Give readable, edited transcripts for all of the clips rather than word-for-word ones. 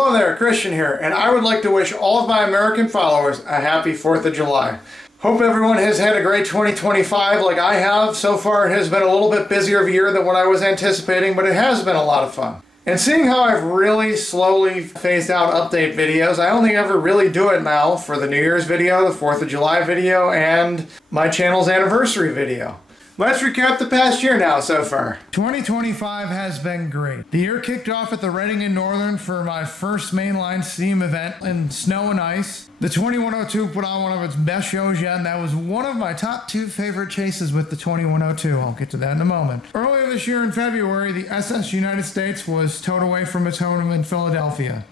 Hello there, Christian here, and I would like to wish all of my American followers a happy 4th of July. Hope everyone has had a great 2025 like I have. So far it has been a little bit busier of a year than what I was anticipating, but it has been a lot of fun. And seeing how I've really slowly phased out update videos, I only ever really do it now for the New Year's video, the 4th of July video, and my channel's anniversary video. Let's recap the past year now so far. 2025 has been great. The year kicked off at the Reading in Northern for my first mainline steam event in snow and ice. The 2102 put on one of its best shows yet, and that was one of my top 2 favorite chases with the 2102. I'll get to that in a moment. Earlier this year in February, the SS United States was towed away from its home in Philadelphia.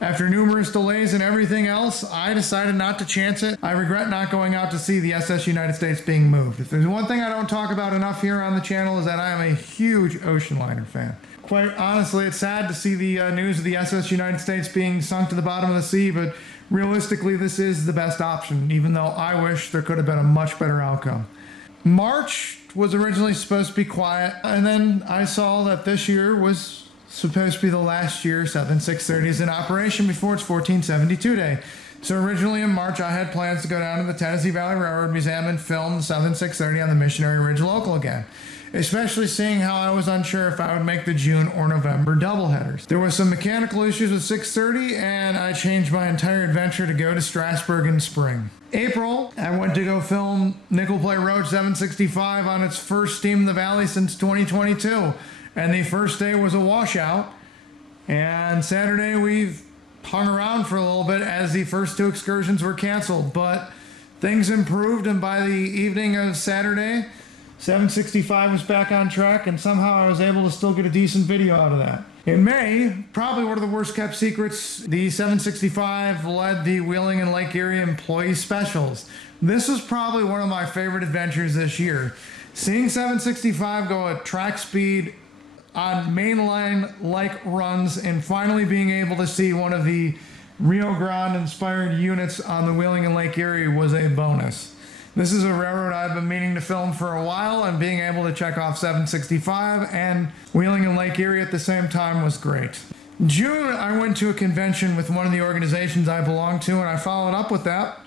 After numerous delays and everything else, I decided not to chance it. I regret not going out to see the SS United States being moved. If there's one thing I don't talk about enough here on the channel is that I am a huge ocean liner fan. Quite honestly, it's sad to see the news of the SS United States being sunk to the bottom of the sea, but realistically this is the best option, even though I wish there could have been a much better outcome. March was originally supposed to be quiet, and then I saw that this year was supposed to be the last year Southern 630 is in operation before its 1472 day. So originally in March I had plans to go down to the Tennessee Valley Railroad Museum and film the Southern 630 on the Missionary Ridge Local again, especially seeing how I was unsure if I would make the June or November doubleheaders. There was some mechanical issues with 630 and I changed my entire adventure to go to Strasburg in spring. April, I went to go film Nickel Plate Road 765 on its first steam in the valley since 2022. And the first day was a washout, and Saturday we've hung around for a little bit as the first 2 excursions were canceled, but things improved, and by the evening of Saturday, 765 was back on track, and somehow I was able to still get a decent video out of that. In May, probably one of the worst kept secrets, the 765 led the Wheeling and Lake Erie employee specials. This was probably one of my favorite adventures this year. Seeing 765 go at track speed on mainline-like runs and finally being able to see one of the Rio Grande-inspired units on the Wheeling and Lake Erie was a bonus. This is a railroad I've been meaning to film for a while, and being able to check off 765 and Wheeling and Lake Erie at the same time was great. June, I went to a convention with one of the organizations I belong to, and I followed up with that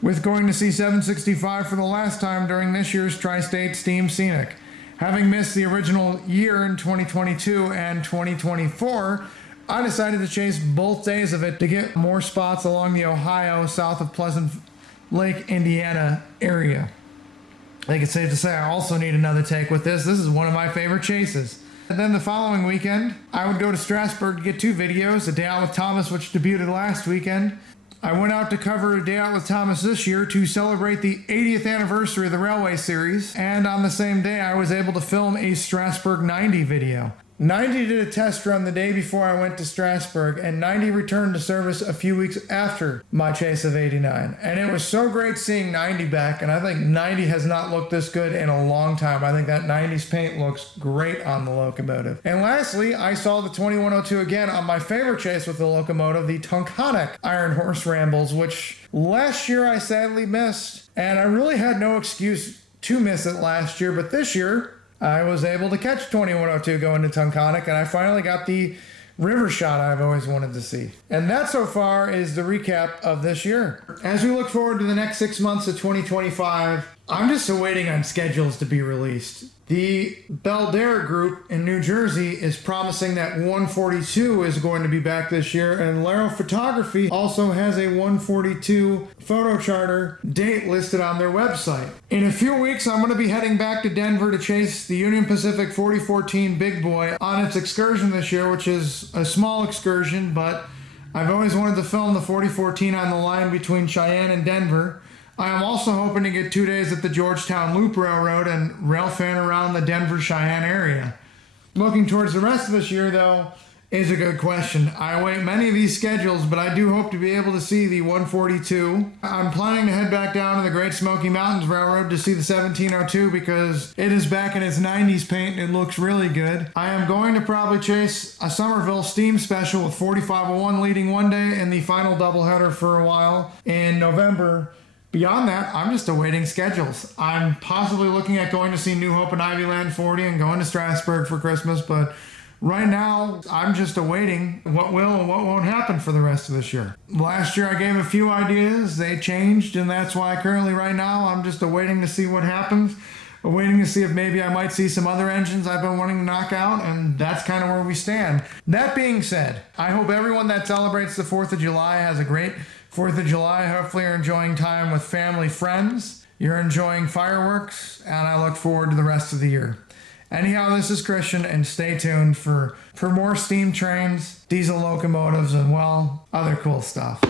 with going to see 765 for the last time during this year's Tri-State Steam Scenic. Having missed the original year in 2022 and 2024, I decided to chase both days of it to get more spots along the Ohio south of Pleasant Lake, Indiana area. I think it's safe to say I also need another take with this. This is one of my favorite chases. And then the following weekend, I would go to Strasburg to get 2 videos, A Day Out with Thomas, which debuted last weekend. I went out to cover A Day Out with Thomas this year to celebrate the 80th anniversary of the Railway Series, and on the same day I was able to film a Strasburg 90 video. 90 did a test run the day before I went to Strasburg, and 90 returned to service a few weeks after my chase of 89. And it was so great seeing 90 back, and I think 90 has not looked this good in a long time. I think that 90's paint looks great on the locomotive. And lastly, I saw the 2102 again on my favorite chase with the locomotive, the Tunkhannock Iron Horse Rambles, which last year I sadly missed, and I really had no excuse to miss it last year, but this year I was able to catch 2102 going to Tunkhannock, and I finally got the river shot I've always wanted to see. And that so far is the recap of this year. As we look forward to the next 6 months of 2025, I'm just awaiting on schedules to be released. The Belvedere Group in New Jersey is promising that 142 is going to be back this year, and Laro Photography also has a 142 photo charter date listed on their website. In a few weeks, I'm going to be heading back to Denver to chase the Union Pacific 4014 Big Boy on its excursion this year, which is a small excursion, but I've always wanted to film the 4014 on the line between Cheyenne and Denver. I am also hoping to get 2 days at the Georgetown Loop Railroad and rail fan around the Denver-Cheyenne area. Looking towards the rest of this year, though, is a good question. I await many of these schedules, but I do hope to be able to see the 142. I'm planning to head back down to the Great Smoky Mountains Railroad to see the 1702 because it is back in its 90s paint and it looks really good. I am going to probably chase a Somerville Steam Special with 4501 leading one day and the final doubleheader for a while in November. Beyond that, I'm just awaiting schedules. I'm possibly looking at going to see New Hope and Ivyland 40 and going to Strasburg for Christmas, but right now, I'm just awaiting what will and what won't happen for the rest of this year. Last year, I gave a few ideas. They changed, and that's why currently right now, I'm just awaiting to see what happens. Waiting to see if maybe I might see some other engines I've been wanting to knock out, and that's kind of where we stand. That being said, I hope everyone that celebrates the 4th of July has a great 4th of July. Hopefully you're enjoying time with family, friends. You're enjoying fireworks, and I look forward to the rest of the year. Anyhow, this is Christian, and stay tuned for more steam trains, diesel locomotives, and, well, other cool stuff.